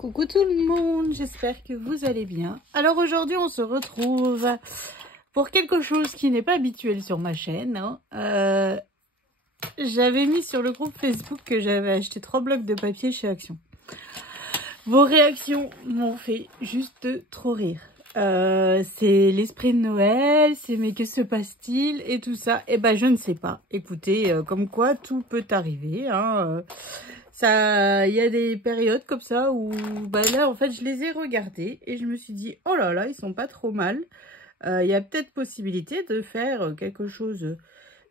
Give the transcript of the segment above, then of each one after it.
Coucou tout le monde, j'espère que vous allez bien. Alors aujourd'hui on se retrouve pour quelque chose qui n'est pas habituel sur ma chaîne. J'avais mis sur le groupe Facebook que j'avais acheté 3 blocs de papier chez Action. Vos réactions m'ont fait juste trop rire. C'est l'esprit de Noël, c'est mais que se passe-t-il et tout ça. Eh ben je ne sais pas. Écoutez, comme quoi tout peut arriver. Ça, il y a des périodes comme ça où, là, en fait, je les ai regardés et je me suis dit, oh là là, ils sont pas trop mal. Il y a peut-être possibilité de faire quelque chose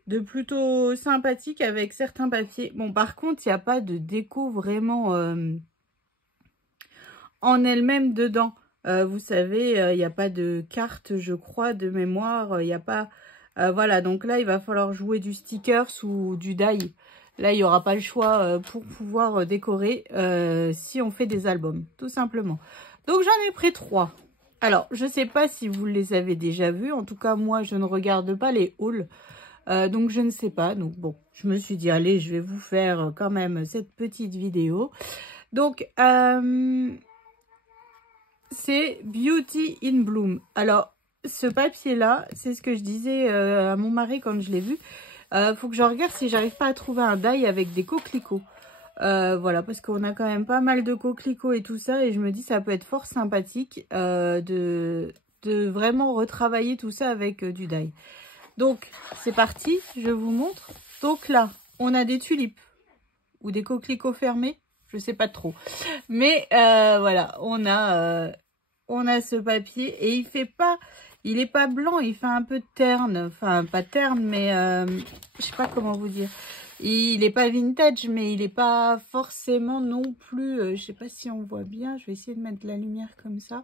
de plutôt sympathique avec certains papiers. Bon, par contre, il n'y a pas de déco vraiment en elle-même dedans. Vous savez, il n'y a pas de carte, je crois, de mémoire. Il n'y a pas... voilà, donc là, il va falloir jouer du stickers ou du die. Là, il n'y aura pas le choix pour pouvoir décorer si on fait des albums, tout simplement. Donc, j'en ai pris 3. Alors, je ne sais pas si vous les avez déjà vus. En tout cas, moi, je ne regarde pas les hauls. Donc, je ne sais pas. Donc, bon, je me suis dit, allez, je vais vous faire quand même cette petite vidéo. Donc, c'est Beauty in Bloom. Alors, ce papier-là, c'est ce que je disais à mon mari quand je l'ai vu. Faut que je regarde si j'arrive pas à trouver un die avec des coquelicots. Voilà, parce qu'on a quand même pas mal de coquelicots et tout ça. Et je me dis ça peut être fort sympathique de vraiment retravailler tout ça avec du die. Donc, c'est parti, je vous montre. Donc là, on a des tulipes ou des coquelicots fermés. Je sais pas trop. Mais voilà, on a ce papier et il est pas blanc, il fait un peu terne. Enfin, pas terne, mais je sais pas comment vous dire. Il est pas vintage, mais il est pas forcément non plus... je sais pas si on voit bien, je vais essayer de mettre la lumière comme ça.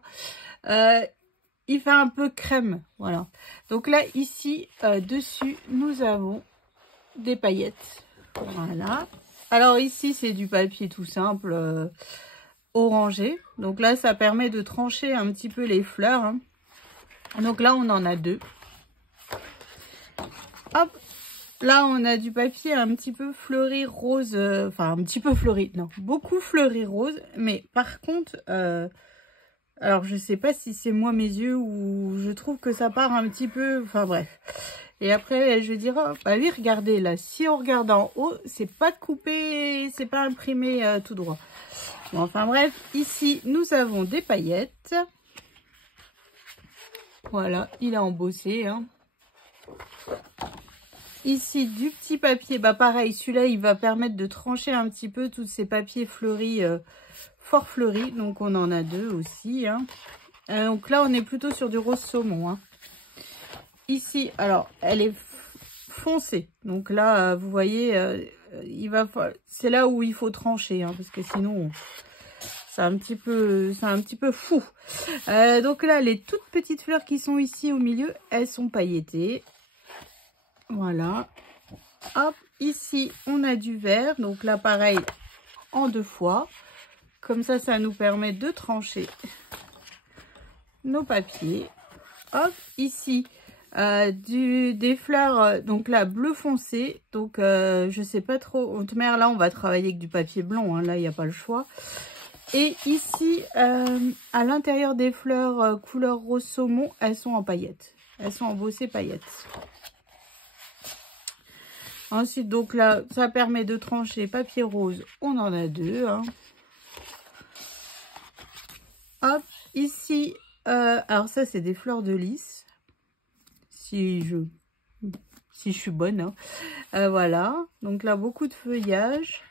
Il fait un peu crème, voilà. Donc là, ici, dessus, nous avons des paillettes. Voilà. Alors ici, c'est du papier tout simple, orangé. Donc là, ça permet de trancher un petit peu les fleurs. Hein. Donc là, on en a 2. Hop. Là, on a du papier un petit peu fleuri rose. Enfin, un petit peu fleuri. Non, beaucoup fleuri rose. Mais par contre, alors je sais pas si c'est moi mes yeux ou je trouve que ça part un petit peu... Enfin bref. Et après, je vais dire, oh, bah oui, regardez, là, si on regarde en haut, c'est pas coupé, c'est pas imprimé tout droit. Bon, enfin bref, ici, nous avons des paillettes. Voilà, il est embossé. Hein. Ici, du petit papier, bah pareil, celui-là, il va permettre de trancher un petit peu tous ces papiers fleuris, fort fleuris. Donc, on en a 2 aussi. Hein. Donc là, on est plutôt sur du rose saumon. Hein. Ici, alors, elle est foncée. Donc là, vous voyez, c'est là où il faut trancher, hein, parce que sinon, c'est un petit peu fou. Donc là, les toutes petites fleurs qui sont ici au milieu, elles sont pailletées. Voilà. Hop, ici, on a du vert. Donc là, pareil, en 2 fois. Comme ça nous permet de trancher nos papiers. Hop, ici, des fleurs, donc là, bleu foncé. Donc, je sais pas trop. En toute manière, là, on va travailler avec du papier blanc. Hein, là, il n'y a pas le choix. Et ici, à l'intérieur des fleurs couleur rose saumon, elles sont en paillettes. Elles sont embossées paillettes. Ensuite, donc là, ça permet de trancher papier rose. On en a 2. Hein. Hop, ici, alors ça, c'est des fleurs de lys. Si je suis bonne. Hein. Voilà. Donc là, beaucoup de feuillage.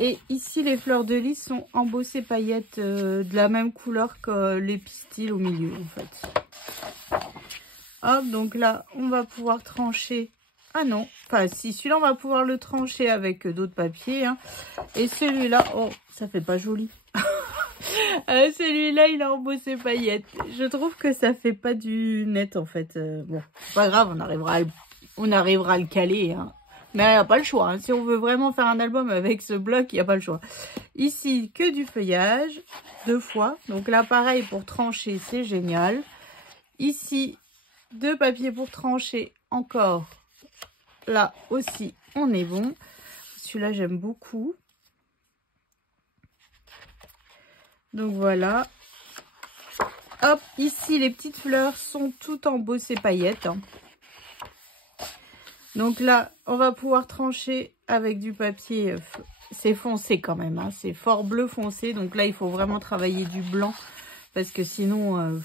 Et ici, les fleurs de lys sont embossées paillettes de la même couleur que les pistils au milieu, en fait. Hop, donc là, on va pouvoir trancher. Ah non, enfin si, celui-là, on va pouvoir le trancher avec d'autres papiers. Hein. Et celui-là, oh, ça fait pas joli. Celui-là, il a embossé paillettes. Je trouve que ça fait pas du net, en fait. Bon, c'est pas grave, on arrivera à le caler. Hein. Mais il n'y a pas le choix. Hein. Si on veut vraiment faire un album avec ce bloc, il n'y a pas le choix. Ici, que du feuillage, 2 fois. Donc là, pareil, pour trancher, c'est génial. Ici, 2 papiers pour trancher encore. Là aussi, on est bon. Celui-là, j'aime beaucoup. Donc voilà. Hop, ici les petites fleurs sont toutes embossées paillettes. Hein. Donc là, on va pouvoir trancher avec du papier. C'est foncé quand même, hein. C'est fort bleu foncé. Donc là, il faut vraiment travailler du blanc parce que sinon,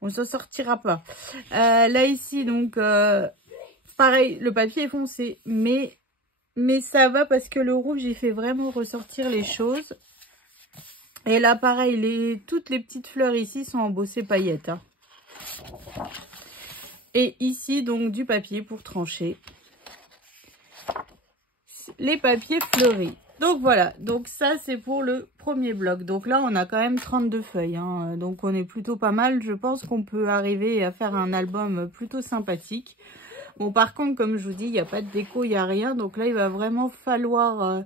on ne s'en sortira pas. Là, ici, donc, pareil, le papier est foncé. Mais ça va parce que le rouge, il fait vraiment ressortir les choses. Et là, pareil, toutes les petites fleurs ici sont embossées paillettes. Hein. Et ici, donc, du papier pour trancher les papiers fleuris. Donc, voilà. Donc, ça, c'est pour le premier bloc. Donc, là, on a quand même 32 feuilles. Hein. Donc, on est plutôt pas mal. Je pense qu'on peut arriver à faire un album plutôt sympathique. Bon, par contre, comme je vous dis, il n'y a pas de déco, il n'y a rien. Donc, là, il va vraiment falloir...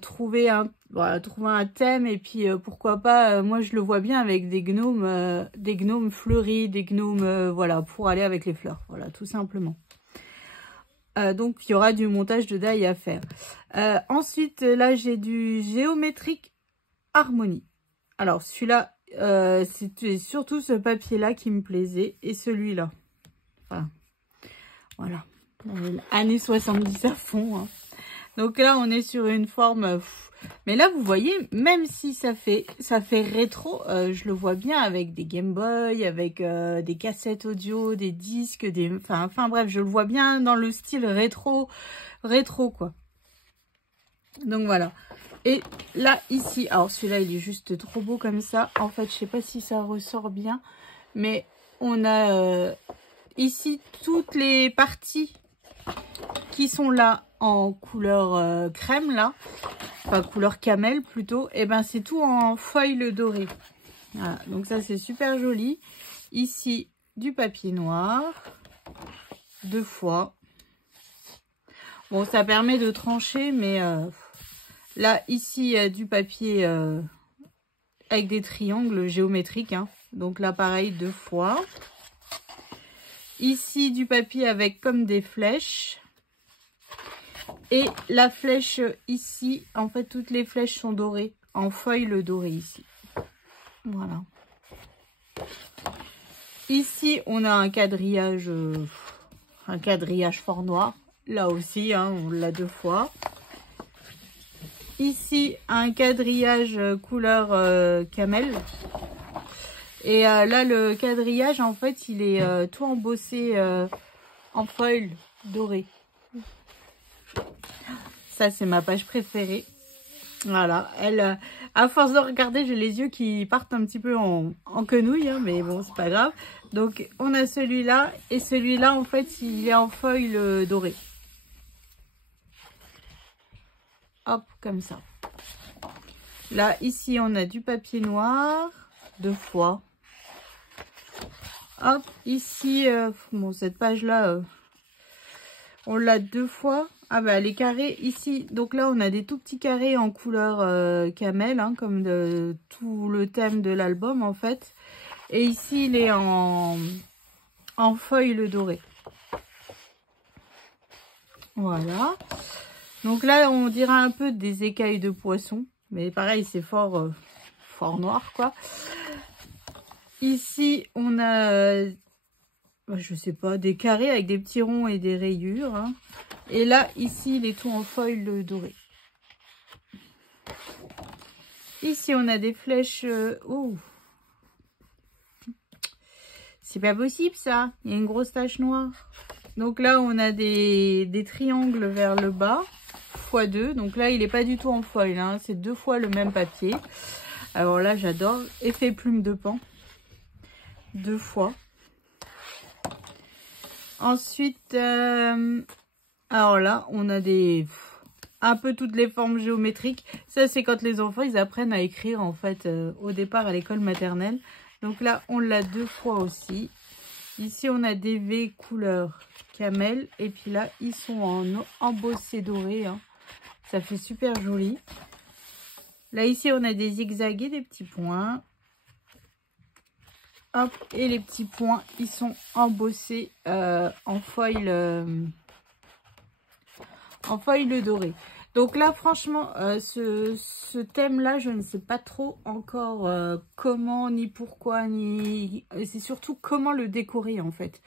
trouver un thème et puis pourquoi pas moi je le vois bien avec des gnomes fleuris, des gnomes voilà, pour aller avec les fleurs, voilà, tout simplement. Donc il y aura du montage de die à faire. Ensuite là j'ai du géométrique harmonie. Alors celui-là c'était surtout ce papier là qui me plaisait et celui-là, enfin, voilà, années 70 à fond, hein. Donc là, on est sur une forme... Mais là, vous voyez, même si ça fait rétro, je le vois bien avec des Game Boy, avec des cassettes audio, des disques, enfin bref, je le vois bien dans le style rétro quoi. Donc voilà. Et là, ici, alors celui-là, il est juste trop beau comme ça. En fait, je sais pas si ça ressort bien, mais on a ici toutes les parties qui sont là en couleur crème là, enfin couleur camel plutôt, et ben c'est tout en feuille dorée. Voilà, donc ça c'est super joli. Ici du papier noir, 2 fois. Bon, ça permet de trancher, mais là ici du papier avec des triangles géométriques, hein. Donc là pareil 2 fois. Ici du papier avec comme des flèches. Et la flèche ici, en fait, toutes les flèches sont dorées, en feuille dorée ici. Voilà. Ici, on a un quadrillage fort noir. Là aussi, hein, on l'a 2 fois. Ici, un quadrillage couleur camel. Et là, le quadrillage, en fait, il est tout embossé en feuille dorée. Ça, c'est ma page préférée. Voilà, elle, à force de regarder, j'ai les yeux qui partent un petit peu en quenouille, hein, mais bon, c'est pas grave. Donc, on a celui-là, et celui-là, en fait, il est en feuille dorée. Hop, comme ça. Là, ici, on a du papier noir, 2 fois. Hop, ici, bon, cette page-là, on l'a 2 fois. Ah bah les carrés ici, donc là on a des tout petits carrés en couleur camel, hein, comme tout le thème de l'album en fait. Et ici il est en feuille dorée. Voilà. Donc là on dirait un peu des écailles de poisson, mais pareil c'est fort noir quoi. Ici on a... je sais pas, des carrés avec des petits ronds et des rayures. Hein. Et là, ici, il est tout en feuille dorée. Ici, on a des flèches... oh, c'est pas possible, ça. Il y a une grosse tache noire. Donc là, on a des triangles vers le bas, x2. Donc là, il n'est pas du tout en feuille. Hein. C'est 2 fois le même papier. Alors là, j'adore. Effet plume de pan. 2 fois. Ensuite, alors là, on a un peu toutes les formes géométriques. Ça, c'est quand les enfants, ils apprennent à écrire, en fait, au départ à l'école maternelle. Donc là, on l'a 2 fois aussi. Ici, on a des V couleur camel. Et puis là, ils sont en embossé doré. Hein. Ça fait super joli. Là, ici, on a des zigzags et des petits points. Hop, et les petits points, ils sont embossés en foil dorée. Donc là, franchement, ce thème-là, je ne sais pas trop encore comment, ni pourquoi, ni... C'est surtout comment le décorer, en fait.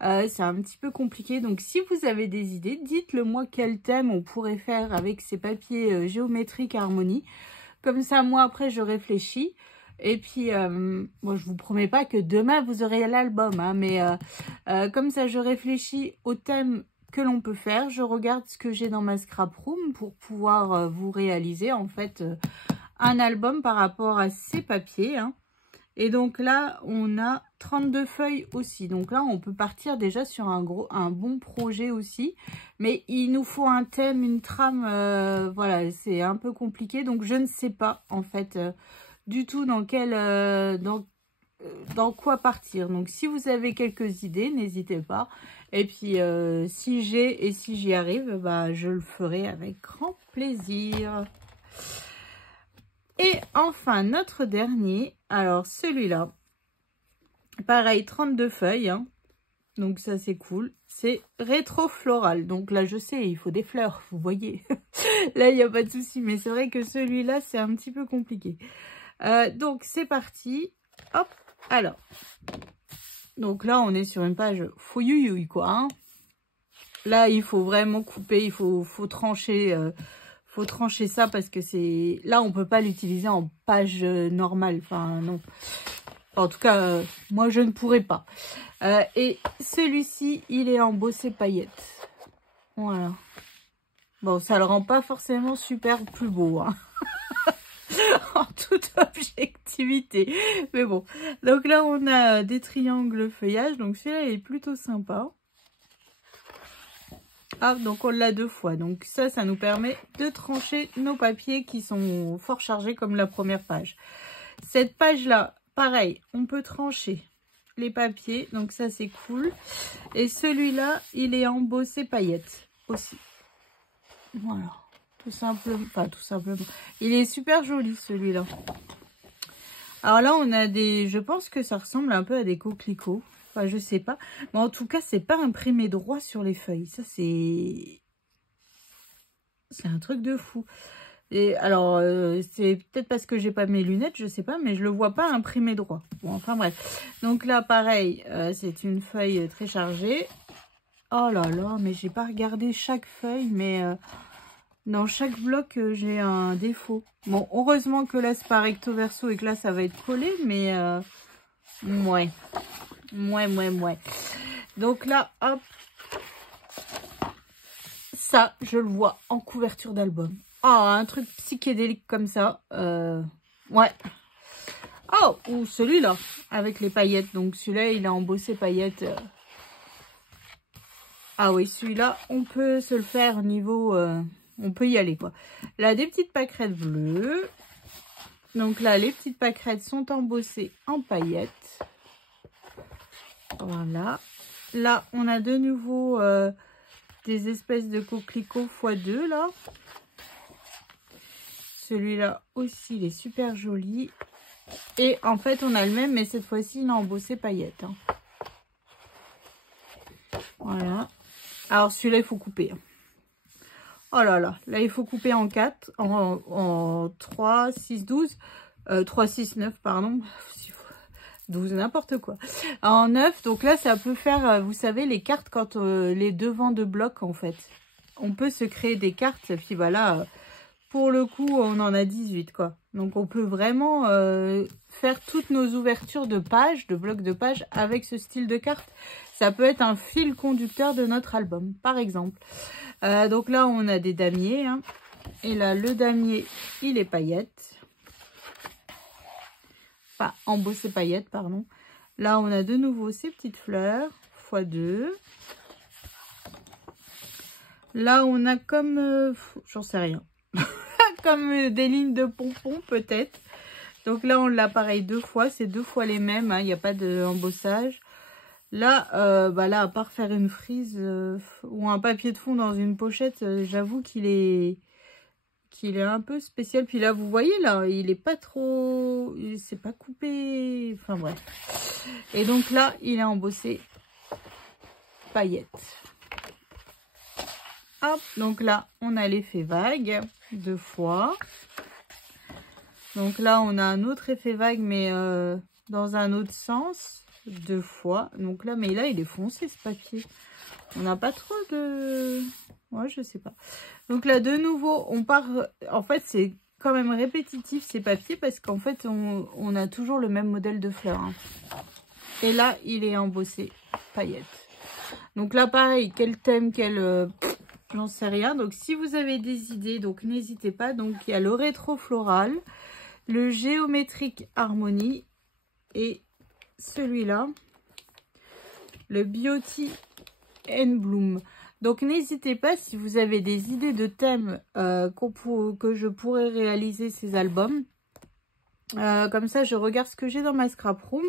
C'est un petit peu compliqué. Donc, si vous avez des idées, dites-le moi quel thème on pourrait faire avec ces papiers géométriques harmonie. Comme ça, moi, après, je réfléchis. Et puis, moi, je vous promets pas que demain, vous aurez l'album. Hein, mais comme ça, je réfléchis au thème que l'on peut faire. Je regarde ce que j'ai dans ma scrap room pour pouvoir vous réaliser, en fait, un album par rapport à ces papiers. Hein. Et donc là, on a 32 feuilles aussi. Donc là, on peut partir déjà sur un bon projet aussi. Mais il nous faut un thème, une trame. Voilà, c'est un peu compliqué. Donc, je ne sais pas, en fait, du tout dans dans quoi partir. Donc, si vous avez quelques idées, n'hésitez pas. Et puis, si j'ai et si j'y arrive, bah, je le ferai avec grand plaisir. Et enfin, notre dernier, alors celui-là, pareil, 32 feuilles, hein. Donc ça c'est cool, c'est rétro floral. Donc là je sais, il faut des fleurs, vous voyez. Là il n'y a pas de souci, mais c'est vrai que celui-là c'est un petit peu compliqué. Donc c'est parti, hop, alors. Donc là on est sur une page fouillouille quoi. Hein. Là il faut vraiment couper, il faut trancher... faut trancher ça parce que c'est... Là, on peut pas l'utiliser en page normale. Enfin, non. En tout cas, moi, je ne pourrais pas. Et celui-ci, il est embossé paillettes. Voilà. Bon, ça le rend pas forcément super plus beau. Hein. En toute objectivité. Mais bon. Donc là, on a des triangles feuillage. Donc celui-là, il est plutôt sympa. Ah, donc on l'a 2 fois. Donc ça nous permet de trancher nos papiers qui sont fort chargés comme la première page. Cette page-là, pareil, on peut trancher les papiers. Donc ça, c'est cool. Et celui-là, il est embossé paillettes aussi. Voilà. Tout simplement. Enfin, tout simplement. Il est super joli, celui-là. Alors là, on a des... Je pense que ça ressemble un peu à des coquelicots. Enfin, je sais pas. Mais en tout cas, c'est pas imprimé droit sur les feuilles. Ça, c'est un truc de fou. Et alors, c'est peut-être parce que j'ai pas mes lunettes, je sais pas, mais je le vois pas imprimé droit. Bon, enfin bref. Donc là, pareil, c'est une feuille très chargée. Oh là là, mais j'ai pas regardé chaque feuille, mais dans chaque bloc, j'ai un défaut. Bon, heureusement que là, c'est pas recto verso et que là, ça va être collé, mais ouais. Ouais. Donc là, hop. Ça, je le vois en couverture d'album. Ah, un truc psychédélique comme ça. Ouais. Oh, ou celui-là, avec les paillettes. Donc celui-là, il est embossé paillettes. Ah oui, celui-là, on peut se le faire au niveau... on peut y aller, quoi. Là, des petites pâquerettes bleues. Donc là, les petites pâquerettes sont embossées en paillettes. Voilà. Là, on a de nouveau des espèces de coquelicots x2, là. Celui-là aussi, il est super joli. Et en fait, on a le même, mais cette fois-ci, il est embossé paillettes. Hein. Voilà. Alors, celui-là, il faut couper. Oh là là. Là, il faut couper en 4, en 3, 6, 12. 3, 6, 9, pardon. 12, n'importe quoi. En 9, donc là, ça peut faire, vous savez, les cartes quand les devants de bloc, en fait. On peut se créer des cartes, et puis voilà, pour le coup, on en a 18, quoi. Donc, on peut vraiment faire toutes nos ouvertures de pages, de blocs de pages, avec ce style de carte. Ça peut être un fil conducteur de notre album, par exemple. Donc là, on a des damiers, hein. Et là, le damier, il est paillettes. Enfin, embossé paillettes, pardon. Là, on a de nouveau ces petites fleurs, x2. Là, on a comme, j'en sais rien, comme des lignes de pompons, peut-être. Donc là, on l'a pareil 2 fois, c'est 2 fois les mêmes, hein, il n'y a pas d'embossage. Là, bah là, à part faire une frise ou un papier de fond dans une pochette, j'avoue qu'il est un peu spécial. Puis là, vous voyez, là, il est pas trop... C'est pas coupé... Enfin, bref. Et donc là, il est embossé paillettes. Hop, donc là, on a l'effet vague 2 fois. Donc là, on a un autre effet vague, mais dans un autre sens, 2 fois. Donc là, mais là, il est foncé, ce papier. On n'a pas trop de... Ouais, je sais pas. Donc là, de nouveau, on part... En fait, c'est quand même répétitif, ces papiers, parce qu'en fait, on a toujours le même modèle de fleurs. Hein. Et là, il est embossé paillettes. Donc là, pareil, quel thème, quel... j'en sais rien. Donc, si vous avez des idées, donc n'hésitez pas. Donc, il y a le rétro floral, le géométrique harmonie et celui-là, le Beauty and Bloom. Donc, n'hésitez pas si vous avez des idées de thèmes que je pourrais réaliser ces albums. Comme ça, je regarde ce que j'ai dans ma scrap room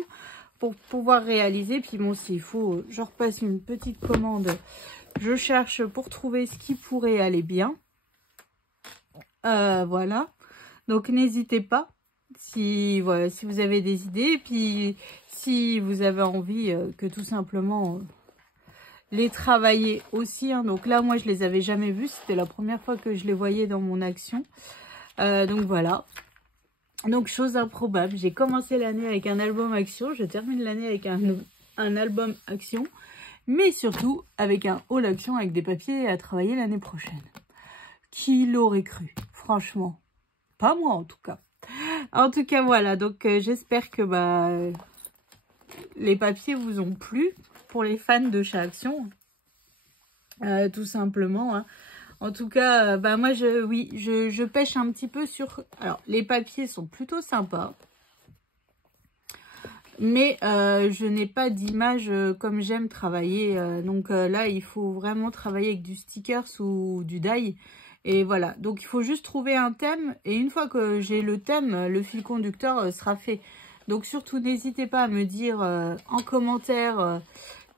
pour pouvoir réaliser. Puis bon, s'il faut, je repasse une petite commande. Je cherche pour trouver ce qui pourrait aller bien. Voilà. Donc, n'hésitez pas si, voilà, si vous avez des idées. Et puis, si vous avez envie que tout simplement... les travailler aussi. Hein. Donc là, moi, je les avais jamais vus. C'était la première fois que je les voyais dans mon action. Donc voilà. Donc, chose improbable. J'ai commencé l'année avec un album action. Je termine l'année avec un album action. Mais surtout avec un haul action avec des papiers à travailler l'année prochaine. Qui l'aurait cru? Franchement. Pas moi, en tout cas. En tout cas, voilà. Donc, j'espère que les papiers vous ont plu. Pour les fans de chez Action, tout simplement. Hein. En tout cas, moi, je pêche un petit peu sur... Alors, les papiers sont plutôt sympas. Mais je n'ai pas d'image comme j'aime travailler. Donc là, il faut vraiment travailler avec du stickers ou du die. Et voilà. Donc, il faut juste trouver un thème. Et une fois que j'ai le thème, le fil conducteur sera fait. Donc, surtout, n'hésitez pas à me dire en commentaire...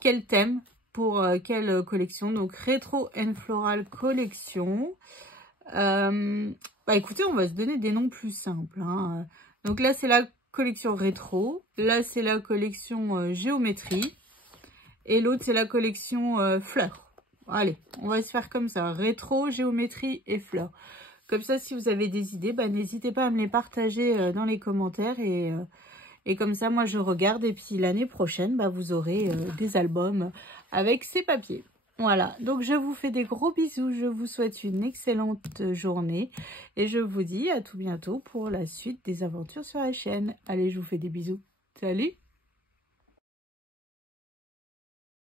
quel thème pour quelle collection. Donc, Rétro and Floral Collection. Écoutez, on va se donner des noms plus simples. Hein. Donc là, c'est la collection Rétro. Là, c'est la collection Géométrie. Et l'autre, c'est la collection Fleurs. Allez, on va se faire comme ça. Rétro, Géométrie et Fleurs. Comme ça, si vous avez des idées, n'hésitez pas à me les partager dans les commentaires. Et comme ça, moi, je regarde. Et puis, l'année prochaine, vous aurez des albums avec ces papiers. Voilà. Donc, je vous fais des gros bisous. Je vous souhaite une excellente journée. Et je vous dis à tout bientôt pour la suite des aventures sur la chaîne. Allez, je vous fais des bisous. Salut!